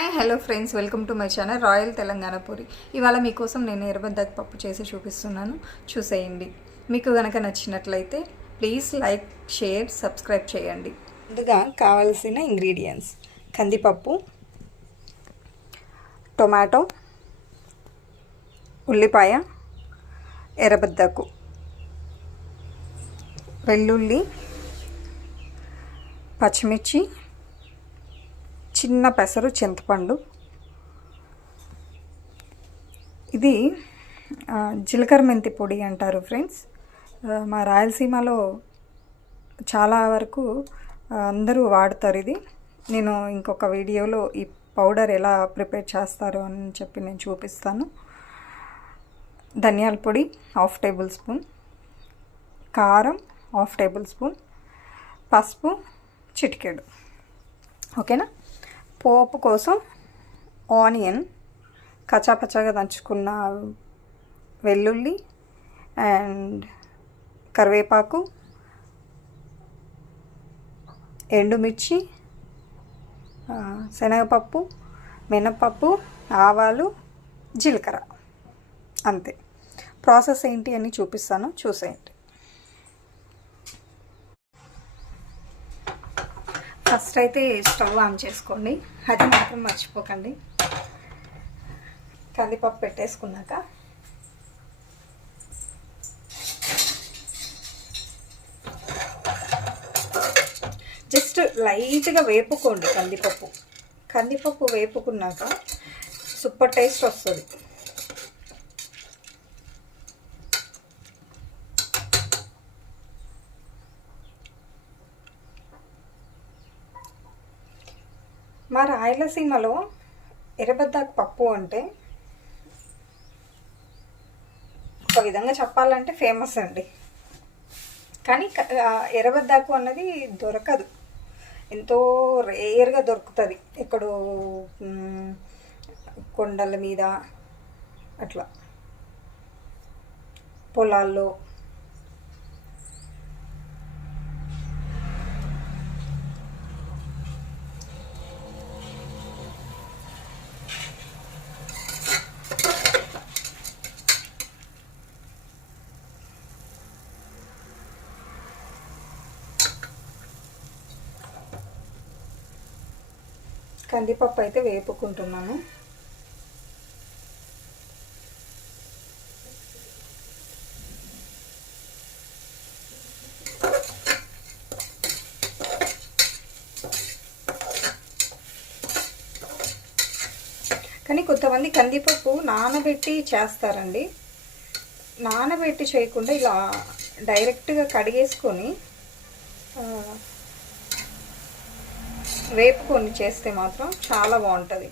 Hi hello friends welcome to my channel royal Telangana Puri ఇవాళ మీకోసం నేను ఎర్రబద్దకు పప్పు చేసి చూపిస్తున్నాను. చూసేయండి. మీకు కనుక నచ్చినట్లయితే ప్లీజ్ లైక్ షేర్ సబ్స్క్రైబ్ చేయండి. ముందుగా కావలసిన ఇంగ్రీడియంట్స్ కందిపప్పు టొమాటో ఉల్లిపాయ ఎర్రబద్దకు వెల్లుల్లి పచ్చిమిర్చి చిన్న పెసరు చింతపండు. ఇది జీలకర్ర మెంతి పొడి అంటారు ఫ్రెండ్స్. మా రాయలసీమలో చాలా వరకు అందరూ వాడతారు ఇది. నేను ఇంకొక వీడియోలో ఈ పౌడర్ ఎలా ప్రిపేర్ చేస్తారో అని చెప్పి నేను చూపిస్తాను. ధనియాల పొడి హాఫ్ టేబుల్ స్పూన్. కారం హాఫ్ టేబుల్ స్పూన్. పసుపు చిటికెడు. ఓకేనా? పోపు కోసం ఆనియన్ కచ్చాపచ్చాగా దంచుకున్న వెల్లుల్లి అండ్ కరివేపాకు ఎండుమిర్చి శనగపప్పు మినపప్పు ఆవాలు జీలకర్ర. అంతే. ప్రాసెస్ ఏంటి అని చూపిస్తాను. చూసేయండి. ఫస్ట్ అయితే స్టవ్ ఆన్ చేసుకోండి. అది మాత్రం మర్చిపోకండి. కందిపప్పు పెట్టేసుకున్నాక. జస్ట్ లైట్గా వేపుకోండి కందిపప్పు. కందిపప్పు వేపుకున్నాక సూపర్ టేస్ట్ వస్తుంది. మా రాయలసీమలో ఎర్రబద్దాకు పప్పు అంటే ఒక విధంగా చెప్పాలంటే ఫేమస్ అండి. కానీ ఎర్రబద్దాకు అన్నది దొరకదు. ఎంతో రేర్గా దొరుకుతుంది. ఎక్కడో కొండల మీద అట్లా పొలాల్లో కందిపప్పు అయితే వేపుకుంటున్నాను కానీ కొంతమంది కందిపప్పు నానబెట్టి చేస్తారండి. నానబెట్టి చేయకుండా ఇలా డైరెక్ట్గా కడిగేసుకొని వేపుకొని చేస్తే మాత్రం చాలా బాగుంటుంది.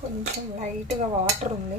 కొంచెం లైట్గా వాటర్ ఉంది.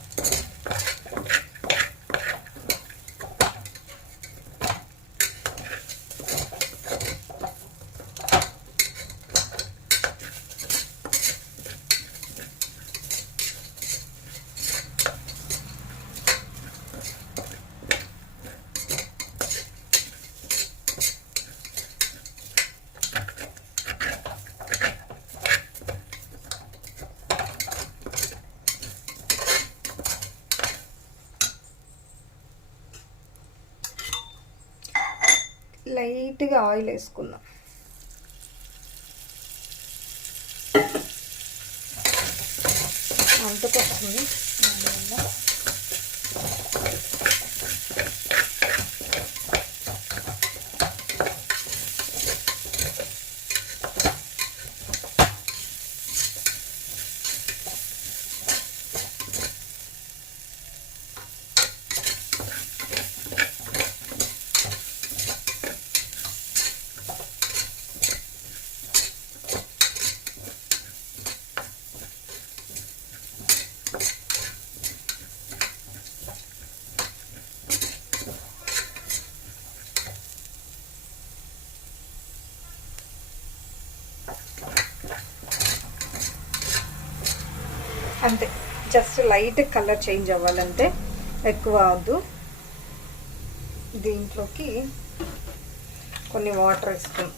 లైట్గా ఆయిల్ వేసుకుందాం అంటుకొస్తుంది అంతే. జస్ట్ లైట్ కలర్ చేంజ్ అవ్వాలంటే ఎక్కువ అవద్దు దీంట్లోకి కొన్ని వాటర్ వేసుకున్నాం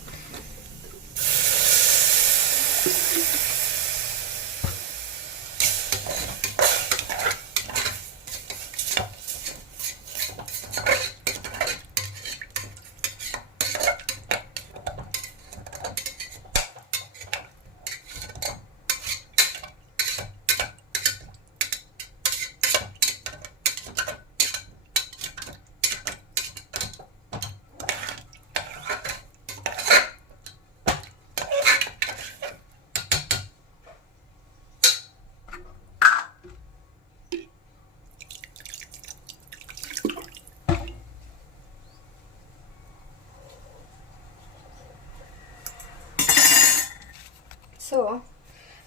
సో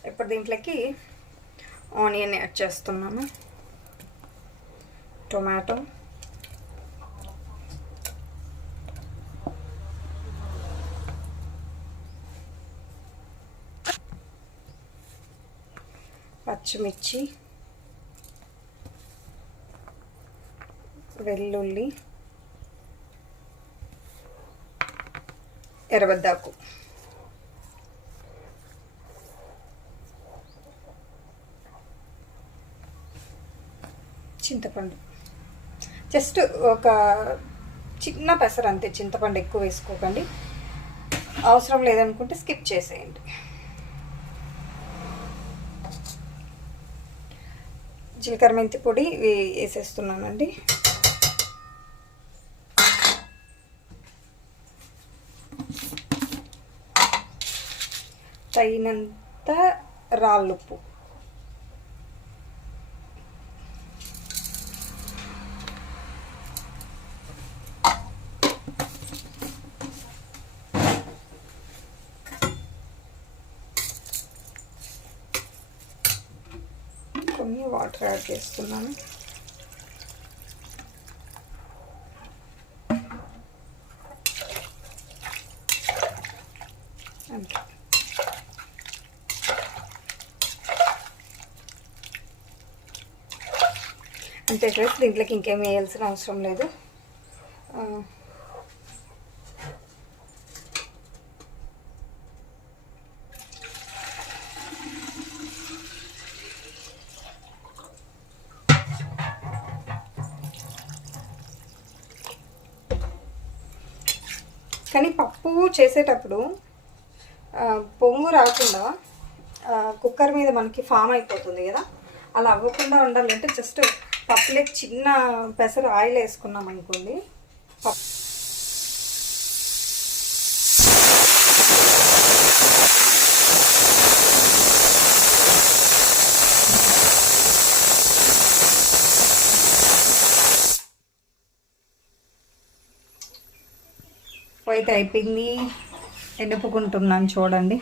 ఇప్పుడు దీంట్లోకి ఆనియన్ యాడ్ చేస్తున్నాను. టొమాటో. పచ్చిమిర్చి. వెల్లుల్లి. ఎర్రబద్దాకు. చింతపండు. జస్ట్ ఒక చిన్న పెసర అంతే చింతపండు ఎక్కువ వేసుకోకండి. అవసరం లేదనుకుంటే స్కిప్ చేసేయండి. జీలకర్ర మెంతి పొడి వేసేస్తున్నానండి. తగినంత రాళ్ళుప్పు కొన్ని వాటర్ యాడ్ చేస్తున్నాను. అంతే. అంతే ఫ్రెండ్స్ దీంట్లోకి ఇంకేం వేయాల్సిన అవసరం లేదు ఆ, కానీ పప్పు చేసేటప్పుడు పొంగు రాకుండా కుక్కర్ మీద మనకి ఫామ్ అయిపోతుంది కదా. అలా అవ్వకుండా ఉండాలంటే జస్ట్ పప్పులోకి చిన్న పెసరు ఆయిల్ వేసుకున్నాం అనుకోండి పప్పు అయితే అయిపోయింది. ఎనుపుకుంటున్నాను చూడండి.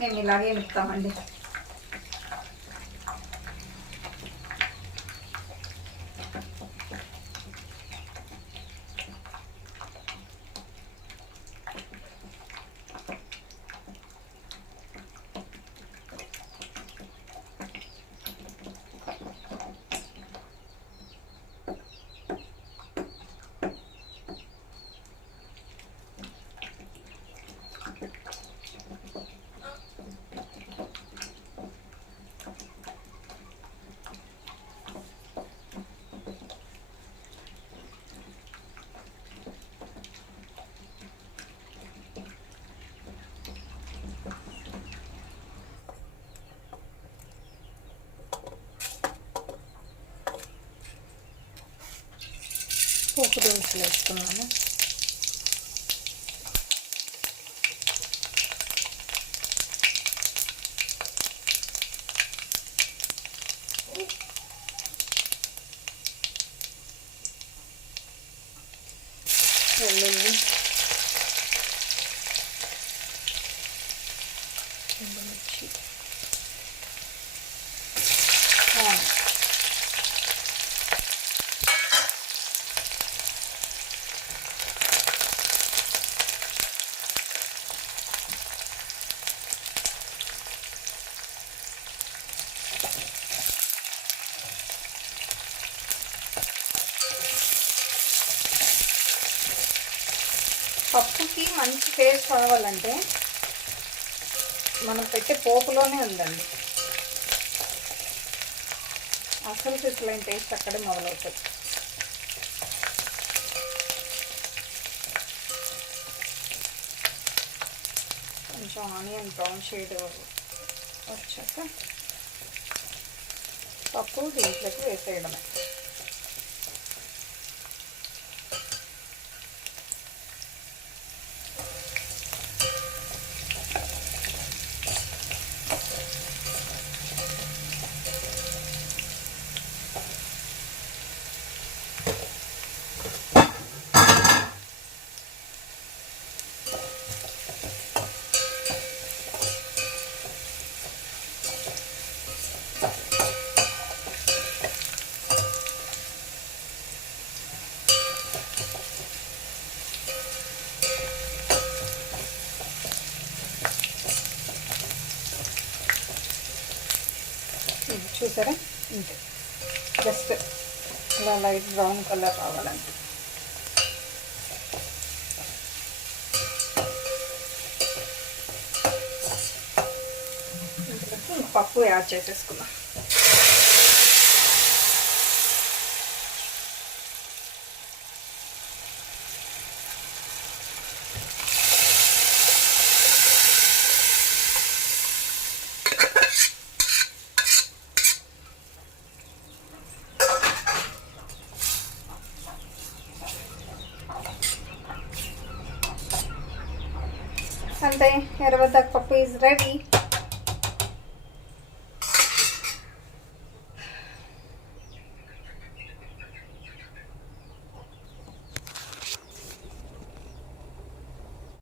మేము ఇలాగే ఎనుపుతామండి పోపు దినుసులు వేసుకున్నాను వెల్లుల్లి ఎండుమిర్చి పప్పుకి మంచి టేస్ట్ కావాలంటే మనం పెట్టే పోపులోనే ఉందండి. అసలు సిసలైన టేస్ట్ అక్కడే మొదలవుతుంది. కొంచెం ఆనియన్ బ్రౌన్ షేడ్ వచ్చాక పప్పు దీంట్లోకి వేసేయడమే ఇది చూసారా ఇంతే జస్ట్ ఇలా లైట్ బ్రౌన్ కలర్ రావాలంటే పప్పు యాడ్ చేసేసుకున్నాం అంతే ఎర్రబద్దాకు పప్పు ఈజ్ రెడీ